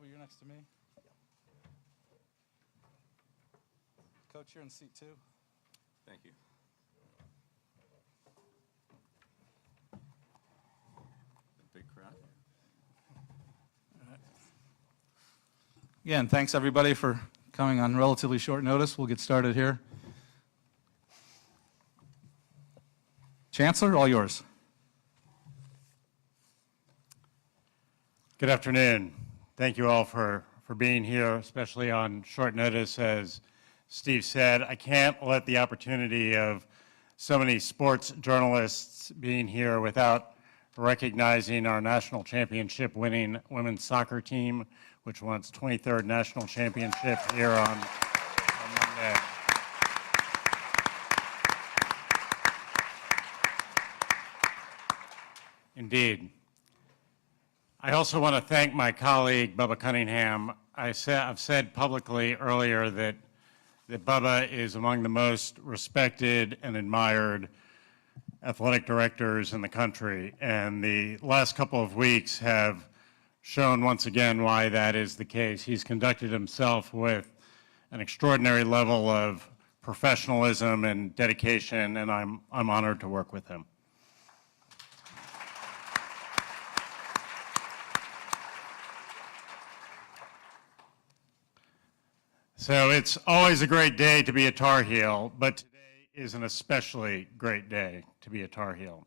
Bubba, you're next to me. Coach, you're in seat 2. Thank you. Big crowd. All right. Again, thanks everybody for coming on relatively short notice. We'll get started here. Chancellor, all yours. Good afternoon. Thank you all for being here, especially on short notice. As Steve said, I can't let the opportunity of so many sports journalists being here without recognizing our national championship winning women's soccer team, which won its 23rd national championship here on Monday. Indeed. I also want to thank my colleague, Bubba Cunningham. I've said publicly earlier that Bubba is among the most respected and admired athletic directors in the country, and the last couple of weeks have shown once again why that is the case. He's conducted himself with an extraordinary level of professionalism and dedication, and I'm honored to work with him. So it's always a great day to be a Tar Heel, but today is an especially great day to be a Tar Heel.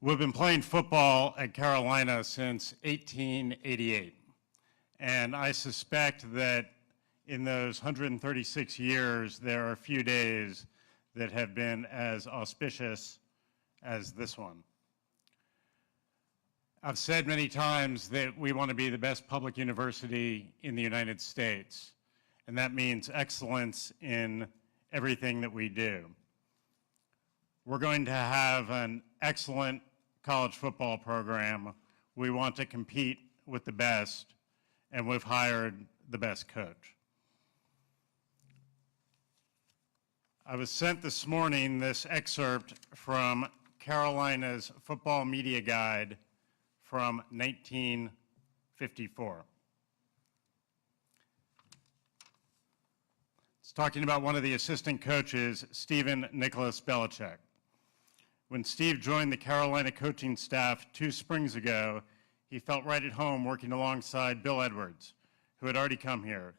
We've been playing football at Carolina since 1888, and I suspect that in those 136 years, there are a few days that have been as auspicious as this one. I've said many times that we want to be the best public university in the United States, and that means excellence in everything that we do. We're going to have an excellent college football program. We want to compete with the best, and we've hired the best coach. I was sent this morning this excerpt from Carolina's Football Media Guide from 1954. It's talking about one of the assistant coaches, Stephen Nicholas Belichick. When Steve joined the Carolina coaching staff 2 springs ago, he felt right at home working alongside Bill Edwards, who had already come here.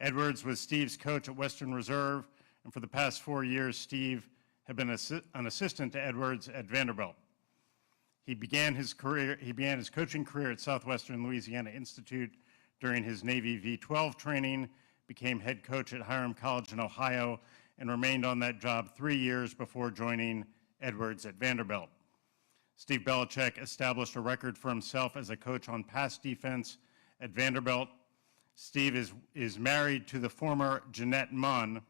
Edwards was Steve's coach at Western Reserve, and for the past 4 years, Steve had been an assistant to Edwards at Vanderbilt. He began his coaching career at Southwestern Louisiana Institute during his Navy V-12 training, became head coach at Hiram College in Ohio, and remained on that job 3 years before joining Edwards at Vanderbilt. Steve Belichick established a record for himself as a coach on pass defense at Vanderbilt. Steve is married to the former Jeanette Munn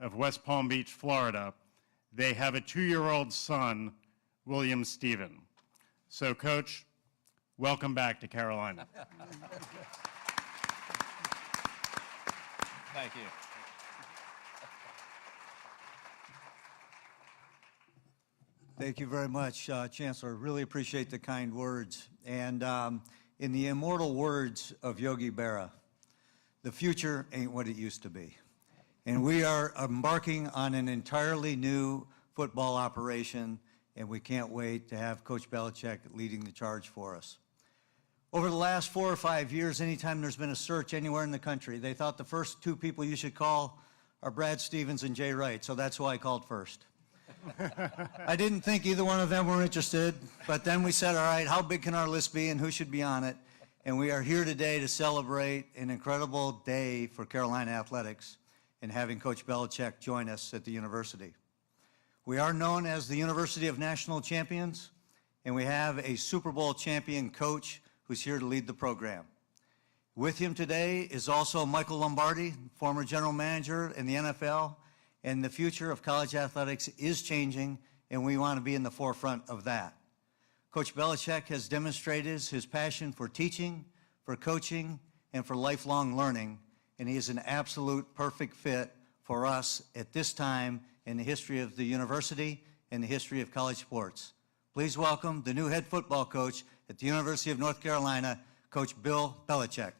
of West Palm Beach, Florida. They have a 2-year-old son, William Stephen. So, Coach, welcome back to Carolina. Thank you. Thank you very much, Chancellor. Really appreciate the kind words. And in the immortal words of Yogi Berra, the future ain't what it used to be. And we are embarking on an entirely new football operation, and we can't wait to have Coach Belichick leading the charge for us. Over the last 4 or 5 years, anytime there's been a search anywhere in the country, they thought the first 2 people you should call are Brad Stevens and Jay Wright, so that's who I called first. I didn't think either one of them were interested, but then we said, all right, how big can our list be and who should be on it? And we are here today to celebrate an incredible day for Carolina athletics and having Coach Belichick join us at the university. We are known as the University of National Champions, and we have a Super Bowl champion coach who's here to lead the program. With him today is also Michael Lombardi, former general manager in the NFL, and the future of college athletics is changing, and we want to be in the forefront of that. Coach Belichick has demonstrated his passion for teaching, for coaching, and for lifelong learning, and he is an absolute perfect fit for us at this time in the history of the university and the history of college sports. Please welcome the new head football coach at the University of North Carolina, Coach Bill Belichick.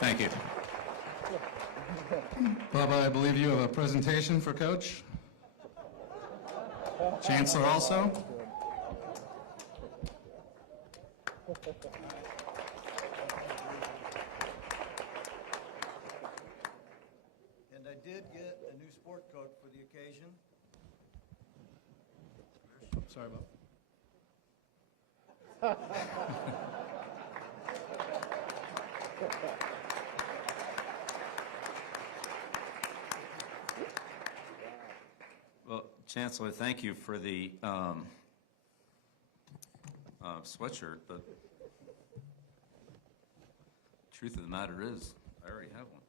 Thank you. Bubba, I believe you have a presentation for Coach. Chancellor also. And I did get a new sport coat for the occasion. Sorry about Well, Chancellor, thank you for the sweatshirt, but truth of the matter is, I already have one.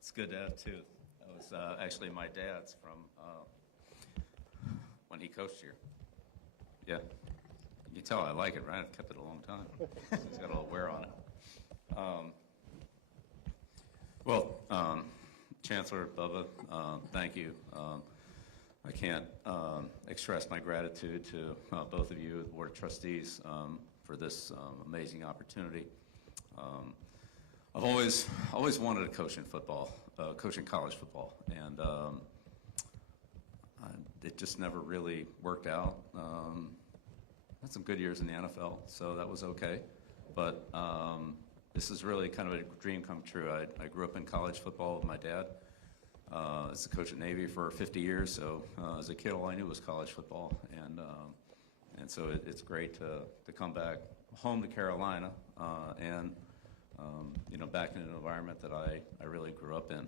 It's good to have two. That was actually my dad's from when he coached here. Yeah. You can tell I like it, right? I've kept it a long time. It's got a little wear on it. Chancellor Bubba, thank you. I can't express my gratitude to both of you, the Board of Trustees, for this amazing opportunity. I've always wanted to coach in football, coach in college football, and it just never really worked out. Had some good years in the NFL, so that was okay. But this is really kind of a dream come true. I grew up in college football with my dad. As a coach at Navy for 50 years, so as a kid, all I knew was college football, and so it's great to come back home to Carolina and back in an environment that I really grew up in.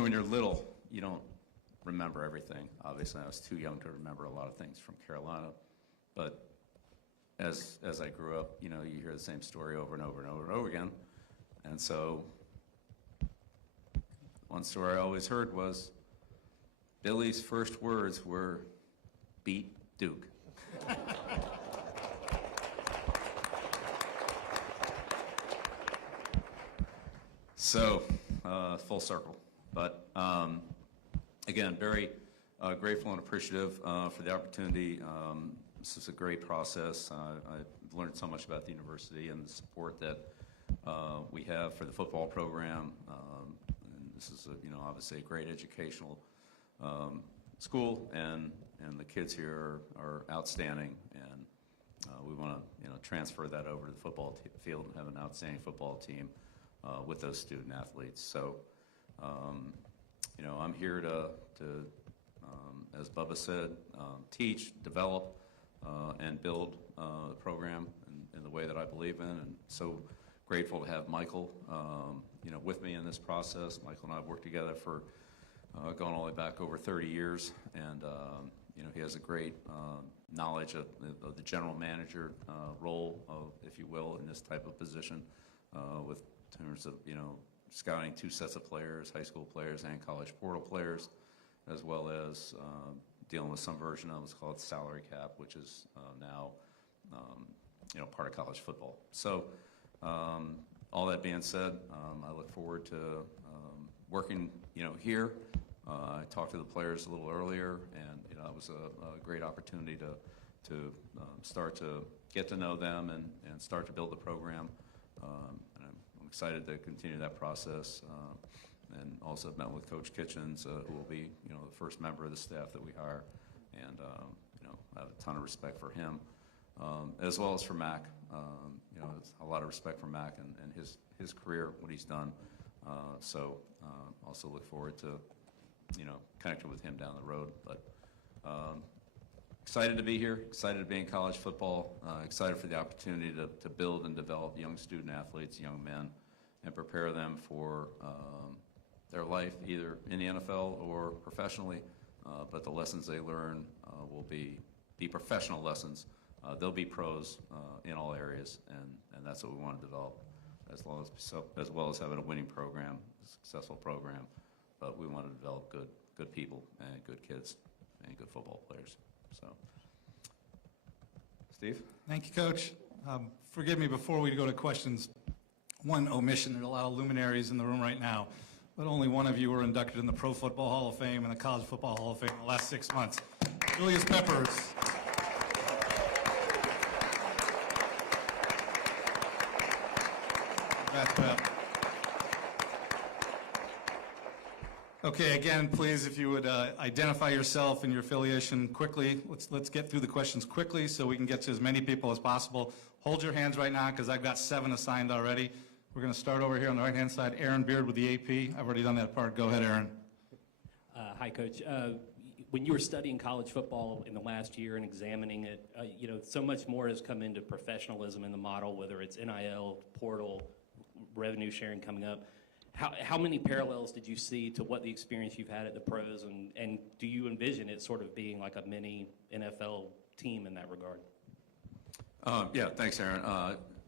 When you're little, you don't remember everything. Obviously, I was too young to remember a lot of things from Carolina, but as I grew up, you hear the same story over and over and over and over again, and so one story I always heard was Billy's first words were, "Beat Duke." So, full circle. But again, very grateful and appreciative for the opportunity. This is a great process. I've learned so much about the university and the support that we have for the football program. And this is, obviously a great educational school, and the kids here are outstanding. And we want to, transfer that over to the football field and have an outstanding football team with those student athletes. So, I'm here to as Bubba said, teach, develop, and build the program in the way that I believe in. And so grateful to have Michael, with me in this process. Michael and I have worked together for going all the way back over 30 years, and he has a great knowledge of the general manager role, if you will, in this type of position, with terms of scouting two sets of players, high school players and college portal players, as well as dealing with some version of what's called salary cap, which is now part of college football. So all that being said, I look forward to working here. I talked to the players a little earlier, and it was a great opportunity to start to get to know them and start to build the program. And I'm excited to continue that process. And also met with Coach Kitchens, who will be, the first member of the staff that we hire, and I have a ton of respect for him, as well as for Mac. A lot of respect for Mac and his career, what he's done. So also look forward to, connecting with him down the road. But excited to be here, excited to be in college football, excited for the opportunity to build and develop young student athletes, young men, and prepare them for their life, either in the NFL or professionally, but the lessons they learn will be professional lessons. They'll be pros in all areas, and that's what we want to develop. as well as having a winning program, a successful program. But we want to develop good people and good kids and good football players. So, Steve? Thank you, Coach. Forgive me before we go to questions. One omission, there are a lot of luminaries in the room right now, but only one of you were inducted in the Pro Football Hall of Fame and the College Football Hall of Fame in the last 6 months. Julius Peppers. Congrats, Pep. Okay, again, please, if you would identify yourself and your affiliation quickly. Let's get through the questions quickly so we can get to as many people as possible. Hold your hands right now because I've got 7 assigned already. We're going to start over here on the right-hand side. Aaron Beard with the AP. I've already done that part. Go ahead, Aaron. Hi, Coach. When you were studying college football in the last year and examining it, so much more has come into professionalism in the model, whether it's NIL, portal, revenue sharing coming up. How many parallels did you see to what the experience you've had at the pros, and do you envision it sort of being like a mini NFL team in that regard? Yeah, thanks, Aaron.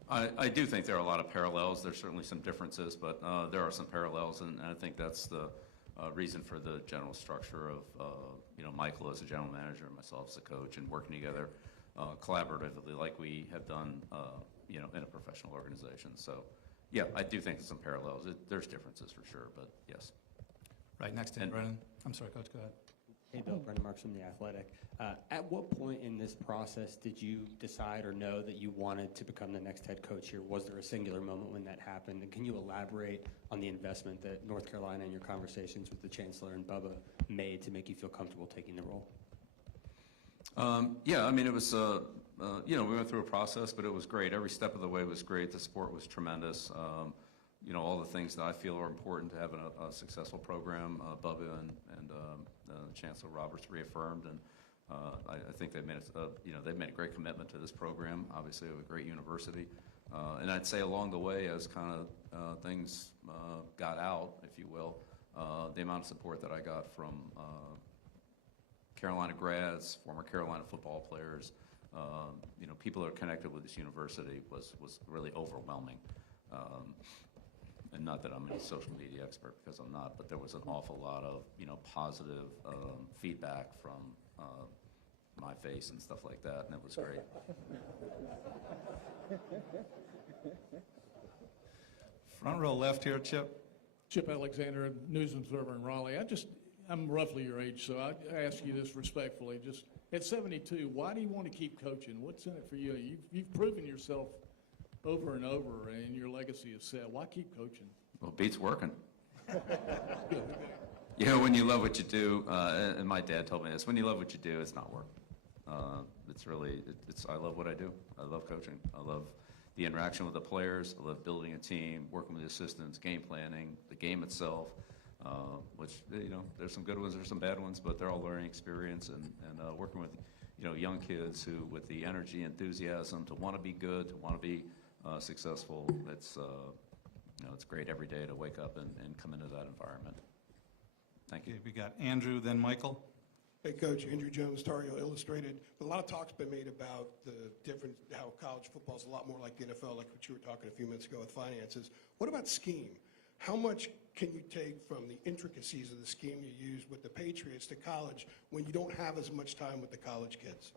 I do think there are a lot of parallels. There's certainly some differences, but there are some parallels, and I think that's the reason for the general structure of Michael as a general manager and myself as a coach, and working together collaboratively like we have done in a professional organization. So. Yeah, I do think there's some parallels. There's differences for sure, but yes. Right next to him, Brennan. I'm sorry, Coach, go ahead. Hey, Bill, Brendan Marks from The Athletic. At what point in this process did you decide or know that you wanted to become the next head coach here? Was there a singular moment when that happened? And can you elaborate on the investment that North Carolina and your conversations with the Chancellor and Bubba made to make you feel comfortable taking the role? Yeah, I mean, it was, we went through a process, but it was great. Every step of the way was great. The support was tremendous. All the things that I feel are important to having a successful program, Bubba and Chancellor Roberts reaffirmed, and I think they've made a great commitment to this program. Obviously, we have a great university, and I'd say along the way, as kind of things got out, if you will, the amount of support that I got from Carolina grads, former Carolina football players, people that are connected with this university was really overwhelming. And not that I'm any social media expert, because I'm not, but there was an awful lot of positive feedback from my face and stuff like that, and it was great. Front row left here, Chip. Chip Alexander, News Observer in Raleigh. I'm roughly your age, so I ask you this respectfully. Just at 72, why do you want to keep coaching? What's in it for you? You've proven yourself over and over, and your legacy is set. Why keep coaching? Well, beats working. When you love what you do, and my dad told me this, when you love what you do, it's not work. I love what I do. I love coaching. I love the interaction with the players. I love building a team, working with the assistants, game planning, the game itself. Which there's some good ones, there's some bad ones, but they're all learning experience, and working with young kids who, with the energy, enthusiasm to want to be good, to want to be successful. It's great every day to wake up and come into that environment. Thank you. Okay, we got Andrew, then Michael. Hey, Coach. Andrew Jones, Tar Heel Illustrated. A lot of talk's been made about the difference, how college football is a lot more like the NFL, like what you were talking a few minutes ago with finances. What about scheme? How much can you take from the intricacies of the scheme you use with the Patriots to college when you don't have as much time with the college kids?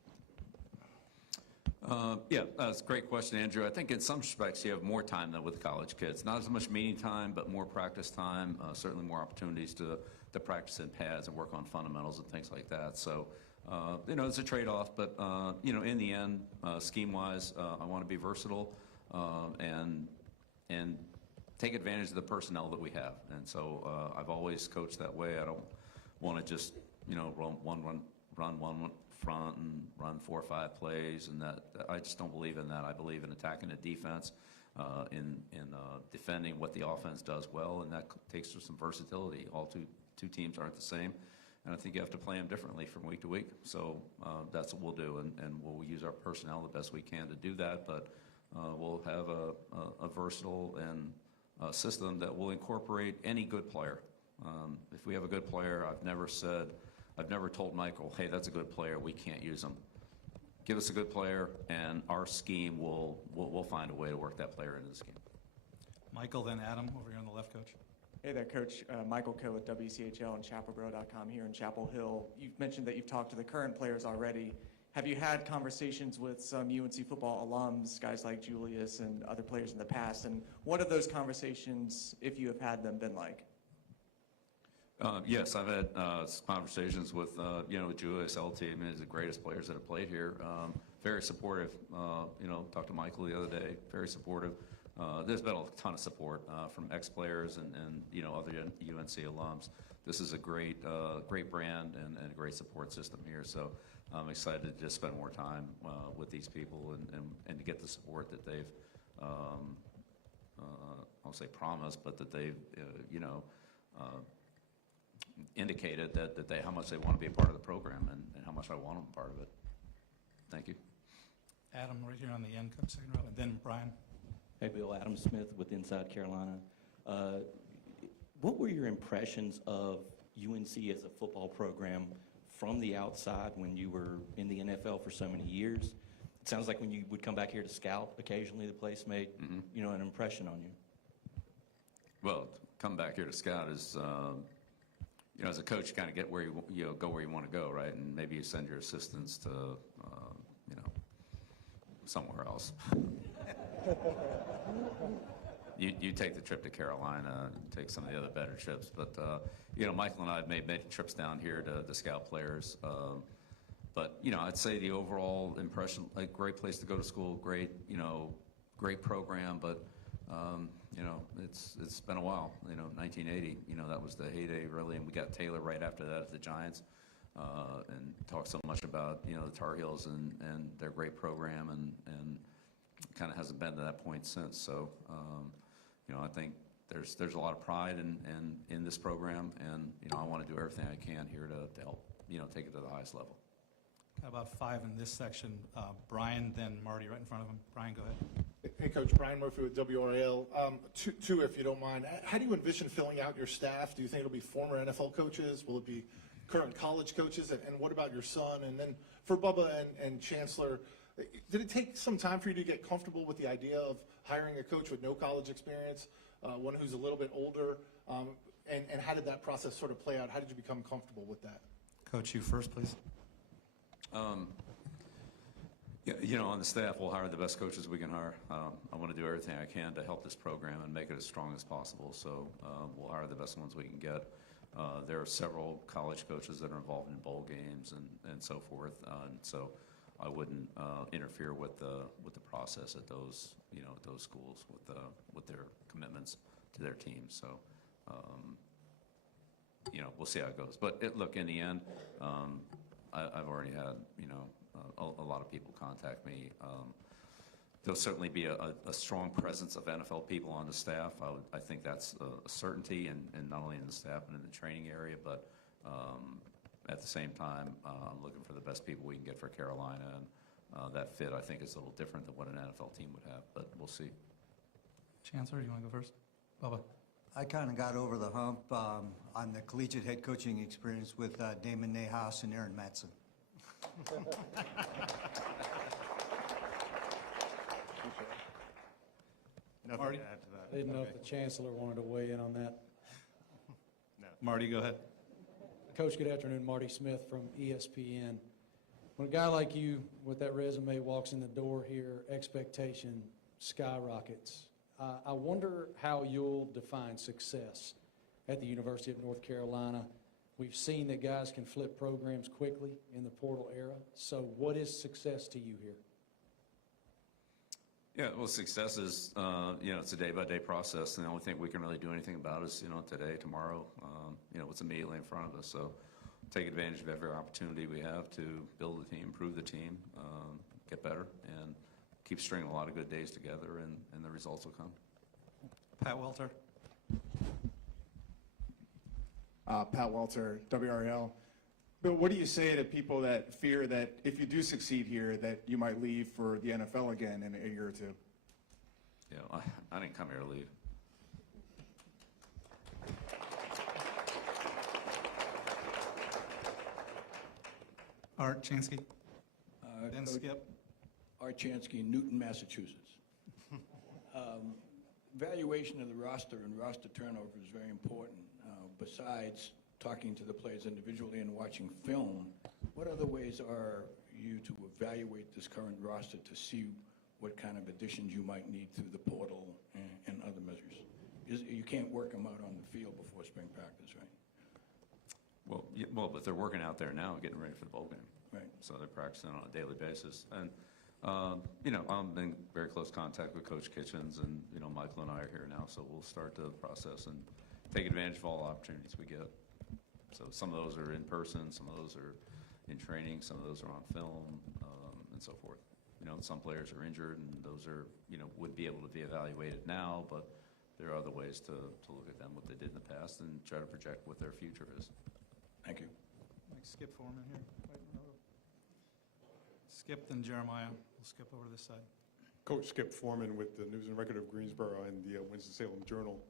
That's a great question, Andrew. I think in some respects you have more time than with college kids. Not as much meeting time, but more practice time, certainly more opportunities to practice in pads and work on fundamentals and things like that. So, it's a trade-off, but, in the end, scheme-wise, I want to be versatile and take advantage of the personnel that we have. And so I've always coached that way. I don't want to just, run one front and run 4 or 5 plays, and that I just don't believe in that. I believe in attacking the defense, in defending what the offense does well, and that takes some versatility. All two teams aren't the same, and I think you have to play them differently from week to week. So that's what we'll do, and we'll use our personnel the best we can to do that, but we'll have a versatile and system that will incorporate any good player. If we have a good player, I've never told Michael, hey, that's a good player, we can't use him. Give us a good player, and our scheme will find a way to work that player into the scheme. Michael, then Adam, over here on the left, Coach. Hey there, Coach. Michael Coe with WCHL and ChapelBro.com here in Chapel Hill. You've mentioned that you've talked to the current players already. Have you had conversations with some UNC football alums, guys like Julius and other players in the past? And what have those conversations, if you have had them, been like? Yes, I've had conversations with, Julius, LT. I mean, he's the greatest players that have played here. Very supportive. Talked to Michael the other day. Very supportive. There's been a ton of support from ex-players and other UNC alums. This is a great brand and a great support system here. So I'm excited to just spend more time with these people and to get the support that they've, I'll say promised, but that they've, indicated that how much they want to be a part of the program and how much I want them part of it. Thank you. Adam, right here on the end, Coach, second row, and then Brian. Hey, Bill, Adam Smith with Inside Carolina. What were your impressions of UNC as a football program from the outside when you were in the NFL for so many years? It sounds like when you would come back here to scout, occasionally the place made, an impression on you. Well, come back here to scout is, as a coach, you kind of get where you go where you want to go, right? And maybe you send your assistants to, somewhere else. You take the trip to Carolina, take some of the other better trips. But, Michael and I have made many trips down here to scout players. But, I'd say the overall impression, like, great place to go to school, great program. But, it's been a while. 1980, that was the heyday, really. And we got Taylor right after that at the Giants. And talked so much about, the Tar Heels and their great program and kind of hasn't been to that point since. So, I think there's a lot of pride in this program, and I want to do everything I can here to help take it to the highest level. Got about 5 in this section. Brian, then Marty, right in front of him. Brian, go ahead. Hey, Coach, Brian Murphy with WRAL. Two, if you don't mind. How do you envision filling out your staff? Do you think it'll be former NFL coaches? Will it be current college coaches? And what about your son? And then for Bubba and Chancellor, did it take some time for you to get comfortable with the idea of hiring a coach with no college experience, one who's a little bit older? And how did that process sort of play out? How did you become comfortable with that? Coach, you first, please. On the staff, we'll hire the best coaches we can hire. I want to do everything I can to help this program and make it as strong as possible. So we'll hire the best ones we can get. There are several college coaches that are involved in bowl games and so forth. And so I wouldn't interfere with the process at those schools with their commitments to their teams. So we'll see how it goes. But look, in the end, I've already had a lot of people contact me. There'll certainly be a strong presence of NFL people on the staff. I think that's a certainty, and not only in the staff but in the training area. But at the same time, I'm looking for the best people we can get for Carolina, and that fit I think is a little different than what an NFL team would have. But we'll see. Chancellor, you want to go first? Bubba. I kind of got over the hump on the collegiate head coaching experience with Damon Nahas and Aaron Matson. Nothing Marty? to add to that. I didn't know if the Chancellor wanted to weigh in on that. No. Marty, go ahead. Coach, good afternoon. Marty Smith from ESPN. When a guy like you with that resume walks in the door here, expectation skyrockets. I wonder how you'll define success at the University of North Carolina. We've seen that guys can flip programs quickly in the portal era. So what is success to you here? Yeah, well, success is, it's a day-by-day process, and the only thing we can really do anything about is, today, tomorrow, what's immediately in front of us. So take advantage of every opportunity we have to build the team, improve the team, get better, and keep stringing a lot of good days together, and the results will come. Pat Welter. Pat Welter, WRL. Bill, what do you say to people that fear that if you do succeed here, that you might leave for the NFL again in a year or two? Yeah, I didn't come here to leave. Art Chansky. Then Coach, Skip. Art Chansky, Newton, Massachusetts. Evaluation of the roster and roster turnover is very important. Besides talking to the players individually and watching film, what other ways are you to evaluate this current roster to see what kind of additions you might need through the portal and other measures? You can't work them out on the field before spring practice, right? Well, well, but they're working out there now, getting ready for the bowl game. Right. So they're practicing on a daily basis. And, I'm in very close contact with Coach Kitchens, and, Michael and I are here now, so we'll start the process and take advantage of all opportunities we get. So some of those are in person, some of those are in training, some of those are on film, and so forth. Some players are injured, and those are, would be able to be evaluated now, but there are other ways to look at them, what they did in the past, and try to project what their future is. Thank you. Skip Foreman here. Skip, then Jeremiah. We'll skip over to this side. Coach Skip Foreman with the News and Record of Greensboro and the Winston-Salem Journal.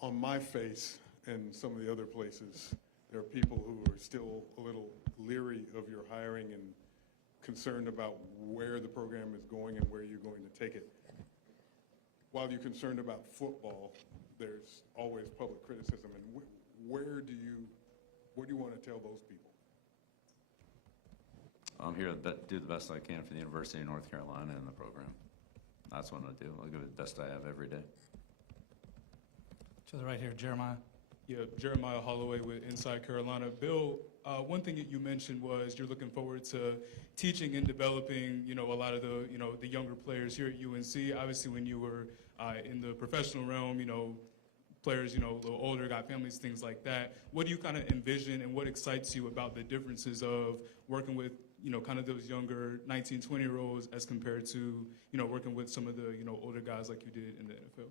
On my face and some of the other places, there are people who are still a little leery of your hiring and concerned about where the program is going and where you're going to take it. While you're concerned about football, there's always public criticism. And what do you want to tell those people? I'm here to do the best I can for the University of North Carolina and the program. That's what I do. I'll give it the best I have every day. To the right here, Jeremiah. Yeah, Jeremiah Holloway with Inside Carolina. Bill, one thing that you mentioned was you're looking forward to teaching and developing, a lot of the younger players here at UNC. Obviously, when you were in the professional realm, players, a little older, got families, things like that. What do you kind of envision and what excites you about the differences of working with, kind of those younger 19, 20-year-olds as compared to, working with some of the, older guys like you did in the NFL?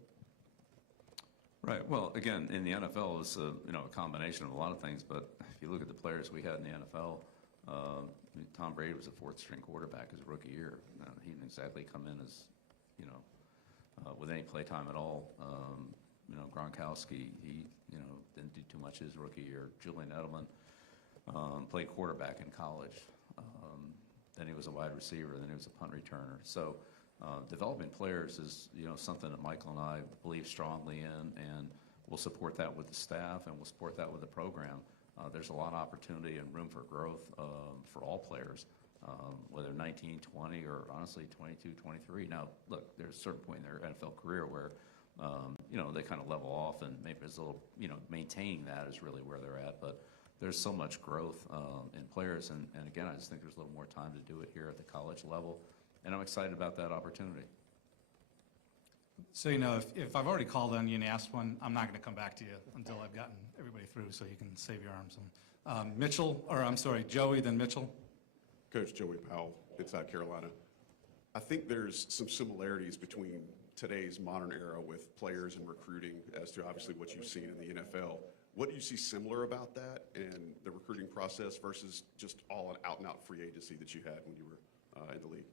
Right. Well, again, in the NFL, it's a combination of a lot of things. But if you look at the players we had in the NFL, Tom Brady was a fourth-string quarterback his rookie year. He didn't exactly come in as, with any play time at all. Gronkowski, he, didn't do too much his rookie year. Julian Edelman played quarterback in college. Then he was a wide receiver. Then he was a punt returner. So developing players is, something that Michael and I believe strongly in, and we'll support that with the staff, and we'll support that with the program. There's a lot of opportunity and room for growth for all players, whether 19, 20, or honestly 22, 23. Now, look, there's a certain point in their NFL career where, they kind of level off, and maybe it's a little, maintaining that is really where they're at. But there's so much growth in players, and again, I just think there's a little more time to do it here at the college level. And I'm excited about that opportunity. So, if I've already called on you and asked one, I'm not going to come back to you until I've gotten everybody through so you can save your arms. Joey, then Mitchell. Coach Joey Powell, Inside Carolina. I think there's some similarities between today's modern era with players and recruiting as to obviously what you've seen in the NFL. What do you see similar about that and the recruiting process versus just all an out-and-out free agency that you had when you were in the league?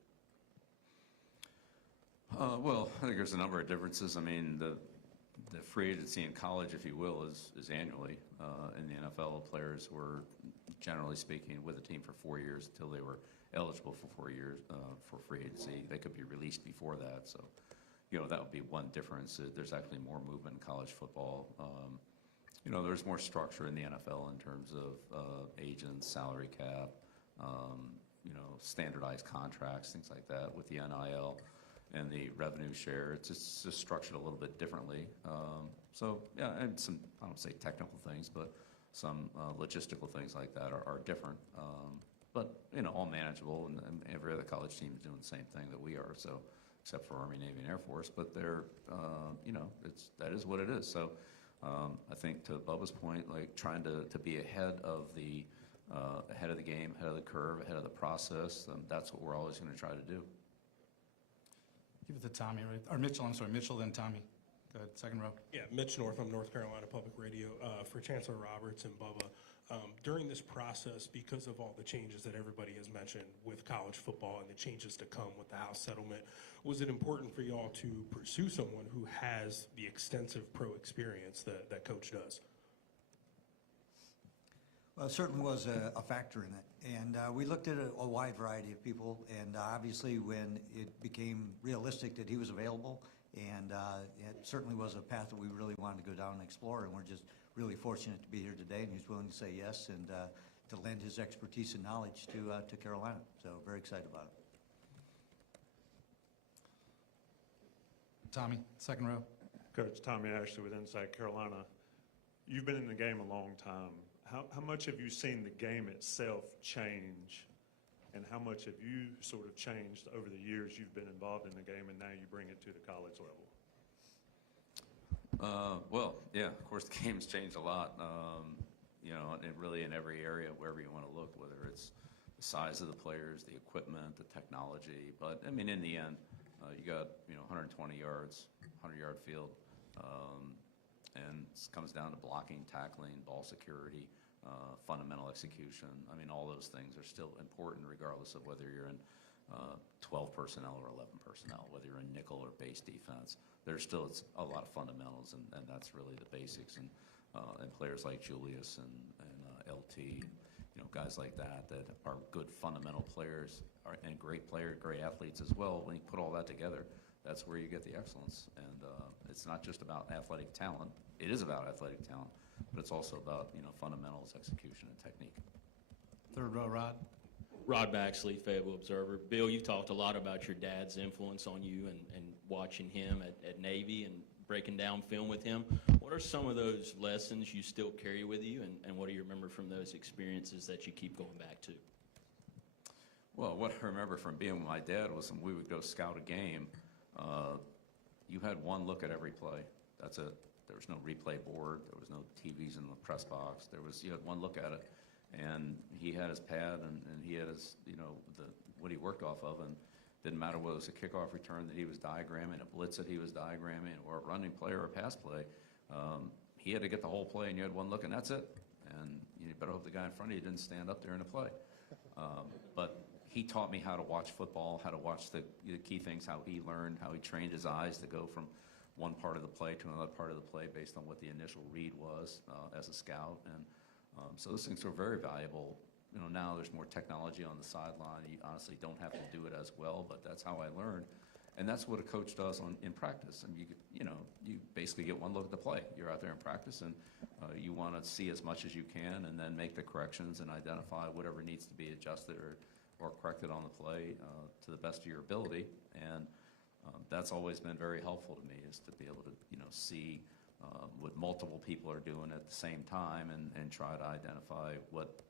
Well, I think there's a number of differences. I mean, the free agency in college, if you will, is annually. In the NFL, players were, generally speaking, with a team for 4 years until they were eligible for 4 years for free agency. They could be released before that. So, that would be one difference. There's actually more movement in college football. There's more structure in the NFL in terms of agents, salary cap, standardized contracts, things like that with the NIL. And the revenue share, it's just structured a little bit differently. And some, I don't say technical things, but some logistical things like that are different. But, all manageable, and every other college team is doing the same thing that we are, so, except for Army, Navy, and Air Force. But they're, that is what it is. So I think to Bubba's point, like trying to be ahead of the game, ahead of the curve, ahead of the process, that's what we're always going to try to do. Give it to Tommy, right? Or Mitchell, I'm sorry, Mitchell, then Tommy. Go ahead, second row. Yeah, Mitch Northam, North Carolina Public Radio. For Chancellor Roberts and Bubba, during this process, because of all the changes that everybody has mentioned with college football and the changes to come with the House settlement, was it important for y'all to pursue someone who has the extensive pro experience that Coach does? Well, it certainly was a factor in it. And we looked at a wide variety of people. And obviously, when it became realistic that he was available And it certainly was a path that we really wanted to go down and explore, and we're just really fortunate to be here today, and he's willing to say yes and to lend his expertise and knowledge to Carolina. So very excited about it. Tommy, second row. Coach Tommy Ashley with Inside Carolina. You've been in the game a long time. How much have you seen the game itself change, and how much have you sort of changed over the years you've been involved in the game, and now you bring it to the college level? Well, yeah, of course the game's changed a lot, you know, and really in every area, wherever you want to look, whether it's the size of the players, the equipment, the technology. But, I mean, in the end, you got, you know, 120 yards, 100-yard field, and it comes down to blocking, tackling, ball security, fundamental execution. I mean, all those things are still important regardless of whether you're in 12 personnel or 11 personnel, whether you're in nickel or base defense. There's still a lot of fundamentals, and that's really the basics. And players like Julius and LT, you know, guys like that are good fundamental players and great athletes as well. When you put all that together, that's where you get the excellence. And it's not just about athletic talent. It is about athletic talent, but it's also about, you know, fundamentals, execution, and technique. Third row, Rod. Rod Baxley, Fayetteville Observer. Bill, you've talked a lot about your dad's influence on you and watching him at Navy and breaking down film with him. What are some of those lessons you still carry with you, and what do you remember from those experiences that you keep going back to? Well, what I remember from being with my dad was when we would go scout a game, you had one look at every play. That's it. There was no replay board. There was no TVs in the press box. You had one look at it. And he had his pad, and he had his, you know, what he worked off of, and didn't matter whether it was a kickoff return that he was diagramming, a blitz that he was diagramming, or a running play or a pass play. He had to get the whole play, and you had one look, and that's it. And you better hope the guy in front of you didn't stand up there in the play. But he taught me how to watch football, how to watch the key things, how he learned, how he trained his eyes to go from one part of the play to another part of the play based on what the initial read was as a scout. And so those things are very valuable. You know, now there's more technology on the sideline. You honestly don't have to do it as well, but that's how I learned. And that's what a coach does in practice. And you basically get one look at the play. You're out there in practice, and you want to see as much as you can, and then make the corrections and identify whatever needs to be adjusted or corrected on the play to the best of your ability. And that's always been very helpful to me, is to be able to, you know, see what multiple people are doing at the same time, and try to identify what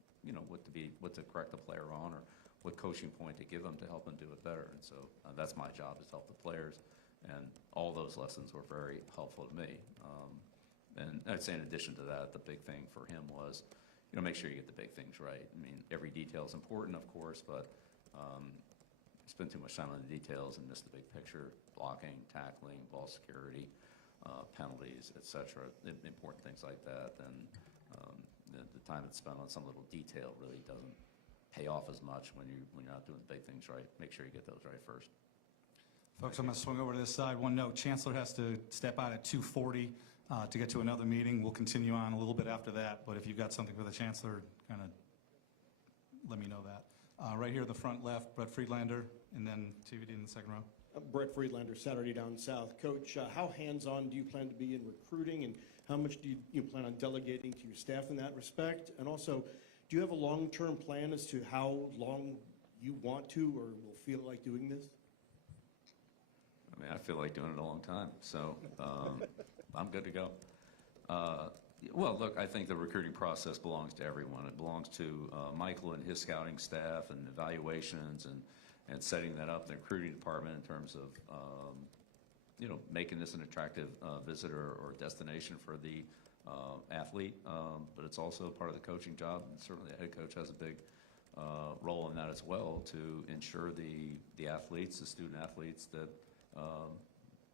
to correct the player on, or what coaching point to give them to help them do it better. And so that's my job, is to help the players. And all those lessons were very helpful to me. And I'd say in addition to that, the big thing for him was, you know, make sure you get the big things right. I mean, every detail is important, of course, but spend too much time on the details and miss the big picture: blocking, tackling, ball security, penalties, etc. Important things like that. And the time that's spent on some little detail really doesn't pay off as much when you're not doing the big things right. Make sure you get those right first. Folks, I'm going to swing over to this side. One note: Chancellor has to step out at 2:40 to get to another meeting. We'll continue on a little bit after that, but if you've got something for the Chancellor, kind of let me know that. Right here at the front left, Brett Friedlander, and then TVD in the second row. Brett Friedlander, Saturday Down South. Coach, how hands-on do you plan to be in recruiting, and how much do you plan on delegating to your staff in that respect? And also, do you have a long-term plan as to how long you want to or will feel like doing this? I mean, I feel like doing it a long time, so I'm good to go. Well, look, I think the recruiting process belongs to everyone. It belongs to Michael and his scouting staff, and evaluations, and setting that up, the recruiting department, in terms of you know, making this an attractive visitor or destination for the athlete. But it's also part of the coaching job, and certainly the head coach has a big role in that as well, to ensure the athletes, the student athletes, that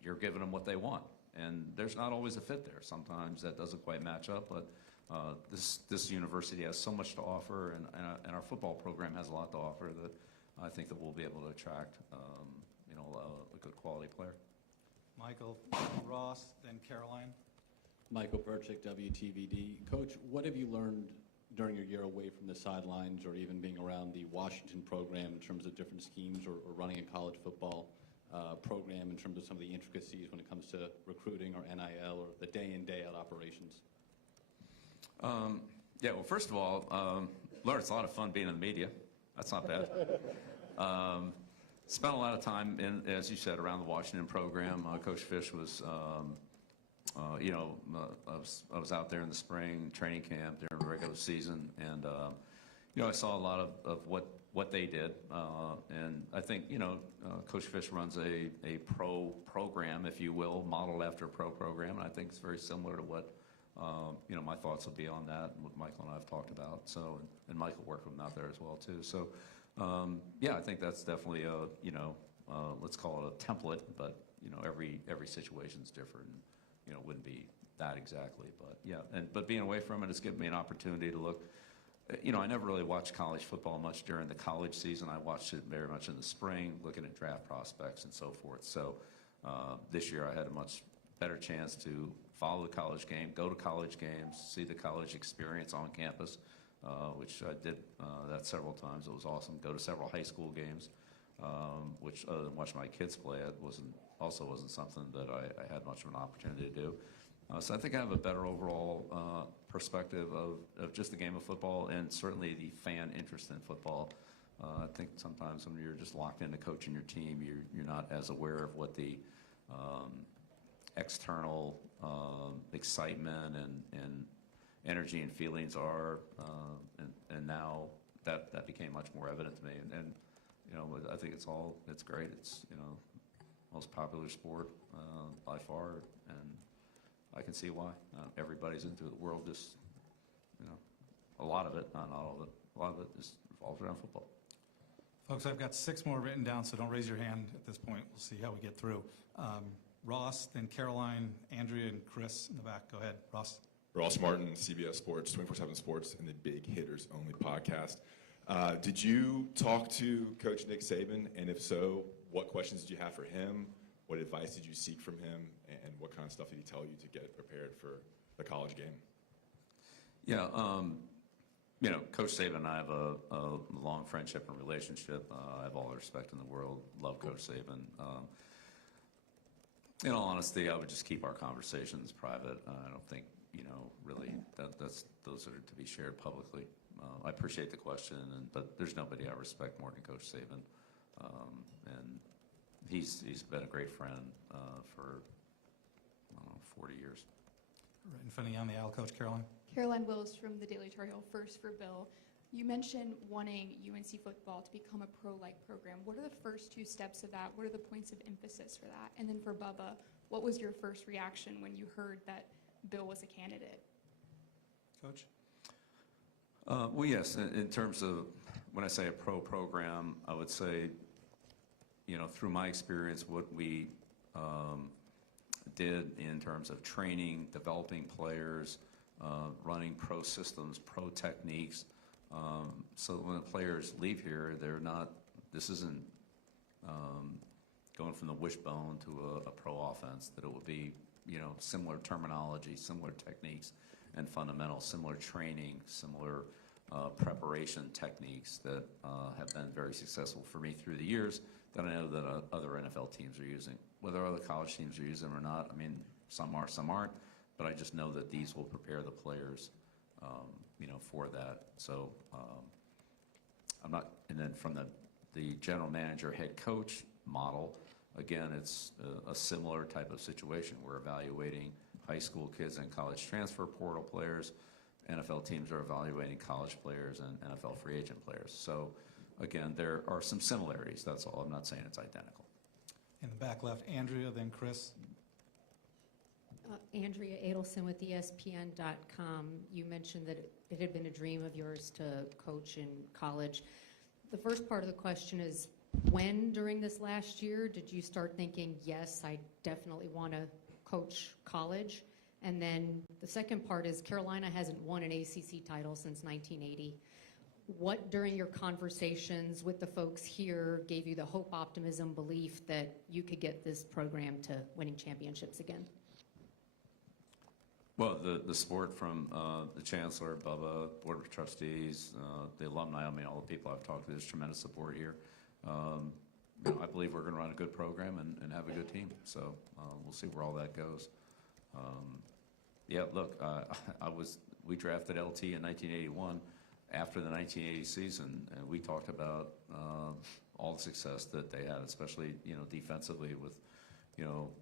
you're giving them what they want. And there's not always a fit there. Sometimes that doesn't quite match up, but this university has so much to offer, and our football program has a lot to offer, that I think that we'll be able to attract you know, a good quality player. Michael, Ross, then Caroline. Michael Perchik, WTVD. Coach, what have you learned during your year away from the sidelines, or even being around the Washington program, in terms of different schemes or running in college football? program in terms of some of the intricacies when it comes to recruiting or NIL or the day in, day out operations? Yeah, well, first of all, Laura, it's a lot of fun being in the media. That's not bad. Spent a lot of time, as you said, around the Washington program. Coach Fish was, I was out there in the spring training camp during the regular season, and I saw a lot of what they did, and I think Coach Fish runs a pro program, if you will, modeled after a pro program, and I think it's very similar to what my thoughts will be on that, and what Michael and I have talked about. So, and Michael worked with him out there as well too. So, I think that's definitely let's call it a template, but every situation's different. And, wouldn't be that exactly, but yeah. But being away from it has given me an opportunity to look. I never really watched college football much during the college season. I watched it very much in the spring, looking at draft prospects and so forth. So this year I had a much better chance to follow the college game, go to college games, see the college experience on campus, which I did that several times. It was awesome. Go to several high school games, which other than watch my kids play, it wasn't something that I had much of an opportunity to do. So I think I have a better overall perspective of just the game of football and certainly the fan interest in football. I think sometimes when you're just locked into coaching your team, you're not as aware of what the external excitement and energy and feelings are, and now that became much more evident to me. And I think it's great. It's most popular sport by far, and I can see why. Everybody's into it. The world just, a lot of it, not all of it, a lot of it just revolves around football. Folks, I've got 6 more written down, so don't raise your hand at this point. We'll see how we get through. Ross, then Caroline, Andrea, and Chris in the back. Go ahead, Ross. Ross Martin, CBS Sports, 24/7 Sports, and the Big Hitters Only podcast. Did you talk to Coach Nick Saban? And if so, what questions did you have for him? What advice did you seek from him? And what kind of stuff did he tell you to get prepared for the college game? Yeah, Coach Saban and I have a long friendship and relationship. I have all the respect in the world. Love Coach Saban. In all honesty, I would just keep our conversations private. I don't think, really those are to be shared publicly. I appreciate the question, but there's nobody I respect more than Coach Saban. And he's been a great friend for, 40 years. Right in front of you on the aisle, Coach Caroline. Caroline Wills from the Daily Tar Heel. First for Bill. You mentioned wanting UNC football to become a pro-like program. What are the first 2 steps of that? What are the points of emphasis for that? And then for Bubba, what was your first reaction when you heard that Bill was a candidate? Coach? Well, yes, in terms of when I say a pro program, I would say, through my experience, what we did in terms of training, developing players, running pro systems, pro techniques, so when the players leave here, this isn't going from the wishbone to a pro offense, that it would be, similar terminology, similar techniques and fundamentals, similar training, similar preparation techniques that have been very successful for me through the years that I know that other NFL teams are using. Whether other college teams are using them or not, I mean, some are, some aren't, but I just know that these will prepare the players, for that. So I'm not, and then from the general manager, head coach model, again, it's a similar type of situation. We're evaluating high school kids and college transfer portal players. NFL teams are evaluating college players and NFL free agent players. So again, there are some similarities, that's all. I'm not saying it's identical. In the back left, Andrea, then Chris. Andrea Adelson with ESPN.com. You mentioned that it had been a dream of yours to coach in college. The first part of the question is, when during this last year did you start thinking, yes, I definitely want to coach college? And then the second part is, Carolina hasn't won an ACC title since 1980. What, during your conversations with the folks here, gave you the hope, optimism, belief that you could get this program to winning championships again? Well, the support from the Chancellor, Bubba, Board of Trustees, the alumni, I mean, all the people I've talked to, there's tremendous support here. I believe we're going to run a good program and have a good team. So we'll see where all that goes. Yeah, look, we drafted LT in 1981 after the 1980 season, and we talked about all the success that they had, especially, defensively with,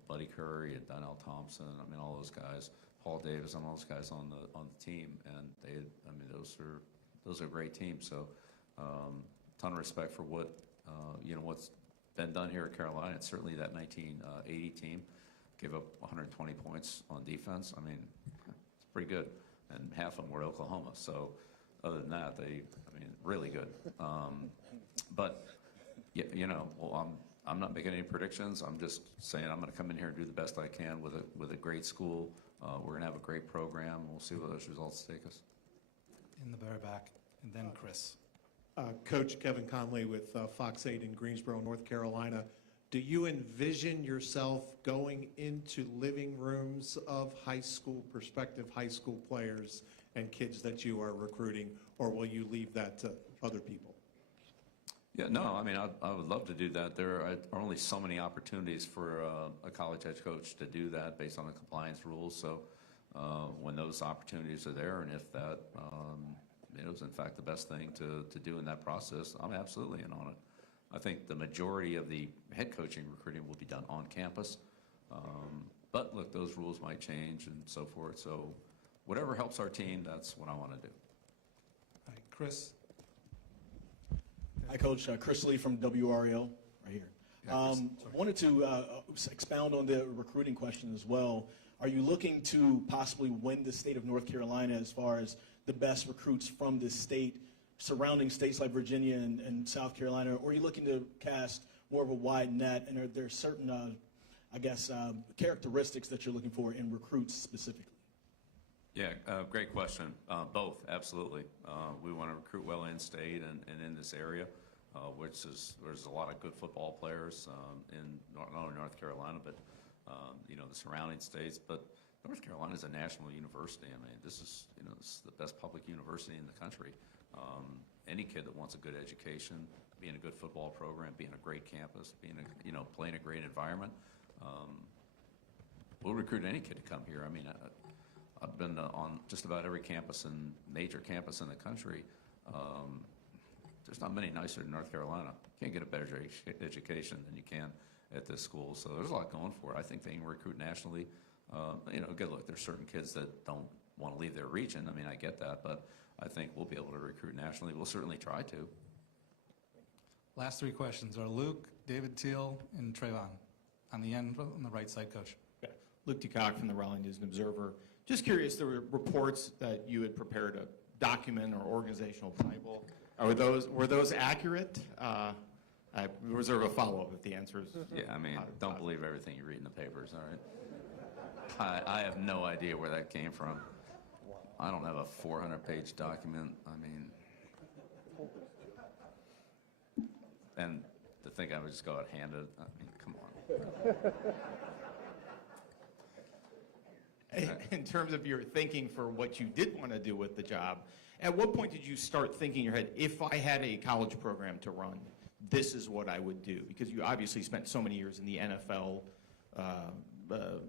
Buddy Curry and Donnell Thompson. I mean, all those guys, Paul Davis, and all those guys on the team, and those are great teams. So, ton of respect for what what's been done here at Carolina. It's certainly that 1980 team gave up 120 points on defense. I mean, it's pretty good, and half of them were Oklahoma. So, other than that, really good. But I'm not making any predictions. I'm just saying I'm going to come in here and do the best I can with a great school. We're going to have a great program. We'll see where those results take us. In the very back, and then Chris. Coach Kevin Conley with Fox 8 in Greensboro, North Carolina. Do you envision yourself going into living rooms of prospective high school players and kids that you are recruiting, or will you leave that to other people? Yeah, no, I would love to do that. There are only so many opportunities for a college head coach to do that based on the compliance rules. So when those opportunities are there, and if that is in fact the best thing to do in that process, I'm absolutely in on it. I think the majority of the head coaching recruiting will be done on campus. But look, those rules might change and so forth. So whatever helps our team, that's what I want to do. All right, Chris. Hi, Coach. Chris Lee from WRL, right here. Wanted to expound on the recruiting question as well. Are you looking to possibly win the state of North Carolina as far as the best recruits from this state, surrounding states like Virginia and South Carolina, or are you looking to cast more of a wide net, and are there certain, characteristics that you're looking for in recruits specifically? Yeah, great question. Both, absolutely. We want to recruit well in-state and in this area, there's a lot of good football players in not only North Carolina, but the surrounding states. But North Carolina is a national university. This is the best public university in the country. Any kid that wants a good education, being a good football program, being a great campus, playing a great environment, we'll recruit any kid to come here. I've been on just about every major campus in the country. There's not many nicer than North Carolina. You can't get a better education than you can at this school. So there's a lot going for it. I think they can recruit nationally. Good look, there's certain kids that don't want to leave their region. I get that, but I think we'll be able to recruit nationally. We'll certainly try to. Last three questions are Luke, David Teal, and Trayvon. On the end, on the right side, Coach. Okay. Luke DeCock from the Raleigh News and Observer. Just curious, there were reports that you had prepared a document or organizational Bible. Were those accurate? I reserve a follow-up if the answer is... Yeah, don't believe everything you read in the papers, all right? I have no idea where that came from. I don't have a 400-page document. And to think I would just go out handed, come on. In terms of your thinking for what you did want to do with the job, at what point did you start thinking in your head, if I had a college program to run, this is what I would do? Because you obviously spent so many years in the NFL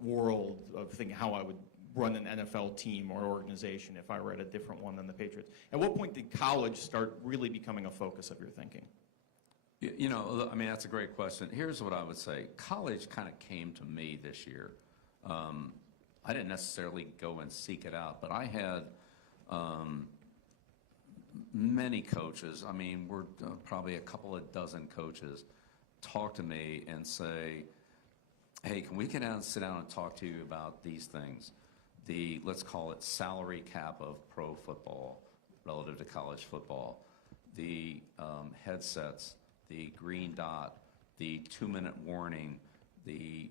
world of thinking how I would run an NFL team or organization if I were at a different one than the Patriots. At what point did college start really becoming a focus of your thinking? That's a great question. Here's what I would say. College kind of came to me this year. I didn't necessarily go and seek it out, but I had many coaches, we're probably a couple of dozen coaches, talk to me and say, hey, can we get down and sit down and talk to you about these things? Let's call it salary cap of pro football relative to college football, the headsets, the green dot, the 2-minute warning, the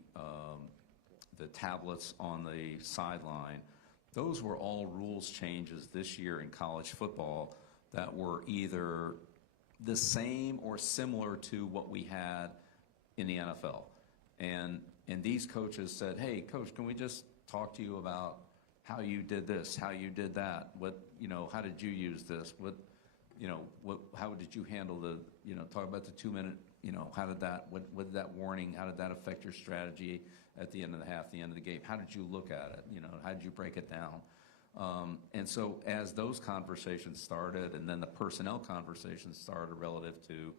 tablets on the sideline. Those were all rules changes this year in college football that were either the same or similar to what we had in the NFL. And these coaches said, hey, Coach, can we just talk to you about how you did this, how you did that, how did you use this, how did you handle talk about the 2-minute, how did that, what did that warning, how did that affect your strategy at the end of the half, the end of the game? How did you look at it? How did you break it down? And so as those conversations started, and then the personnel conversations started relative to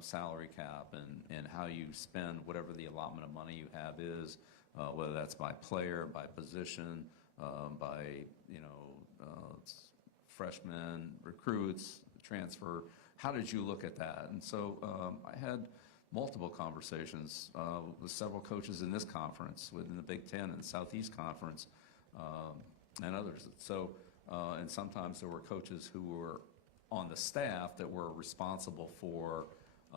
salary cap and how you spend whatever the allotment of money you have is, whether that's by player, by position, by freshmen, recruits, transfer. How did you look at that? And so I had multiple conversations with several coaches in this conference, within the Big Ten and the Southeast Conference, and others. So, and sometimes there were coaches who were on the staff that were responsible for,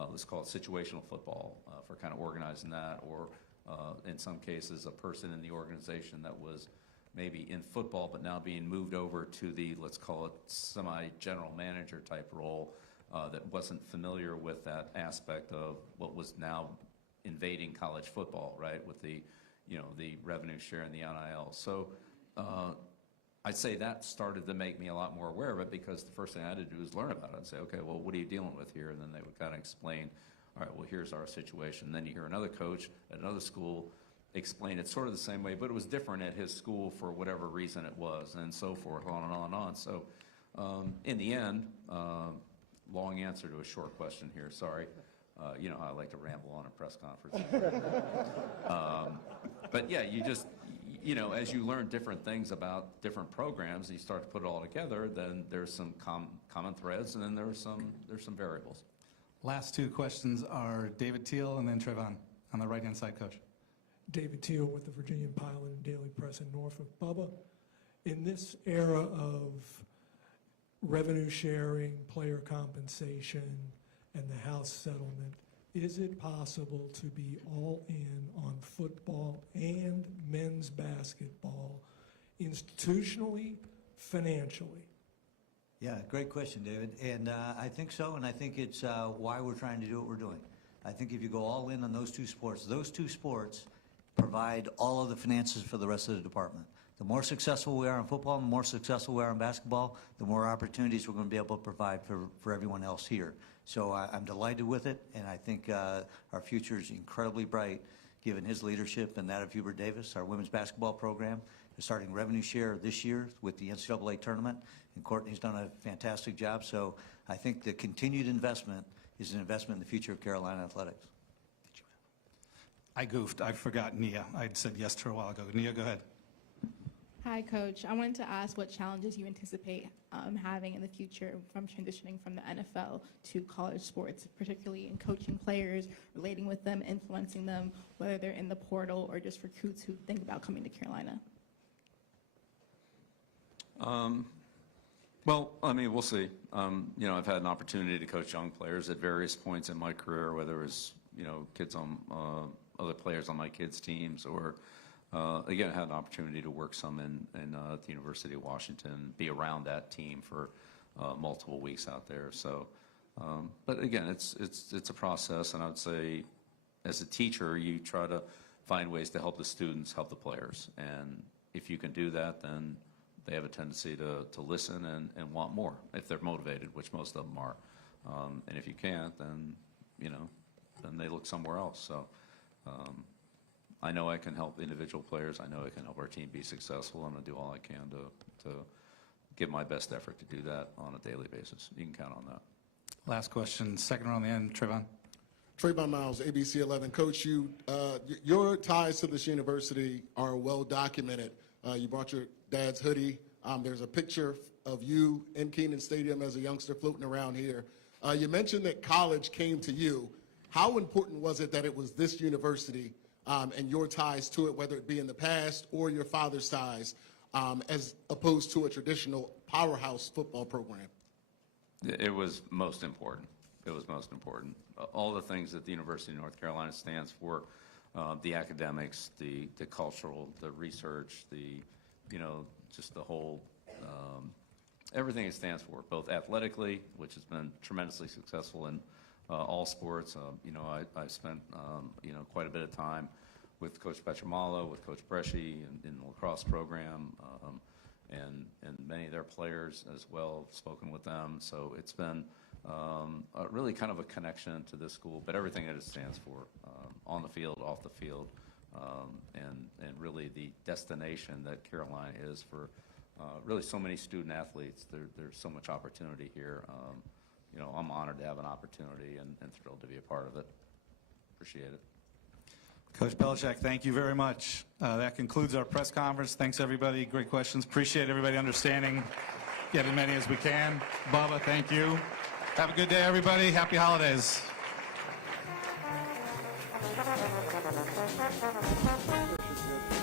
let's call it situational football, for kind of organizing that, or in some cases a person in the organization that was maybe in football but now being moved over to the, let's call it, semi-general manager type role, that wasn't familiar with that aspect of what was now invading college football, right, with the revenue share and the NIL. So I'd say that started to make me a lot more aware of it, because the first thing I had to do was learn about it and say, okay, well, what are you dealing with here? And then they would kind of explain, all right, well, here's our situation. And then you hear another coach at another school explain it sort of the same way, but it was different at his school for whatever reason it was, and so forth, on and on and on. So in the end, long answer to a short question here, sorry. You know how I like to ramble on a press conference. But yeah, you just, as you learn different things about different programs, and you start to put it all together, then there's some common threads, and then there's some variables. Last two questions are David Teal and then Trevon on the right-hand side, Coach. David Teal with the Virginia Pilot and Daily Press in Norfolk. Bubba, in this era of revenue sharing, player compensation, and the House settlement, is it possible to be all in on football and men's basketball institutionally, financially? Yeah, great question, David. And I think so, and I think it's why we're trying to do what we're doing. I think if you go all in on those two sports provide all of the finances for the rest of the department. The more successful we are in football, the more successful we are in basketball, the more opportunities we're going to be able to provide for everyone else here. So I'm delighted with it, and I think our future is incredibly bright, given his leadership and that of Hubert Davis. Our women's basketball program is starting revenue share this year with the NCAA tournament, and Courtney's done a fantastic job. So I think the continued investment is an investment in the future of Carolina athletics. I goofed. I forgot Nia. I said yes to her a while ago. Nia, go ahead. Hi, Coach. I wanted to ask what challenges you anticipate having in the future from transitioning from the NFL to college sports, particularly in coaching players, relating with them, influencing them, whether they're in the portal or just recruits who think about coming to Carolina. Well, I mean, we'll see. I've had an opportunity to coach young players at various points in my career, whether it was, kids on other players on my kids' teams, or again, I had an opportunity to work some in the University of Washington, be around that team for multiple weeks out there. So, but again, it's a process, and I would say, as a teacher, you try to find ways to help the students, help the players, and if you can do that, then they have a tendency to listen and want more if they're motivated, which most of them are. And if you can't, then then they look somewhere else. So. I know I can help individual players. I know I can help our team be successful. I'm going to do all I can to give my best effort to do that on a daily basis. You can count on that. Last question, second row on the end, Trevon. Trayvon Miles, ABC 11. Coach, your ties to this university are well documented. You brought your dad's hoodie. There's a picture of you in Kenan Stadium as a youngster floating around here. You mentioned that college came to you. How important was it that it was this university and your ties to it, whether it be in the past or your father's ties, as opposed to a traditional powerhouse football program? It was most important. It was most important. All the things that the University of North Carolina stands for, the academics, the cultural, the research, just the whole, everything it stands for, both athletically, which has been tremendously successful in all sports. I spent quite a bit of time with Coach Petramalo, with Coach Bresci in the lacrosse program, and many of their players as well, spoken with them. So it's been really kind of a connection to this school, but everything that it stands for, on the field, off the field, and really the destination that Carolina is for really so many student athletes. There's so much opportunity here. I'm honored to have an opportunity and thrilled to be a part of it. Appreciate it. Coach Belichick, thank you very much. That concludes our press conference. Thanks, everybody. Great questions. Appreciate everybody understanding. Get as many as we can. Bubba, thank you. Have a good day, everybody. Happy holidays. Good.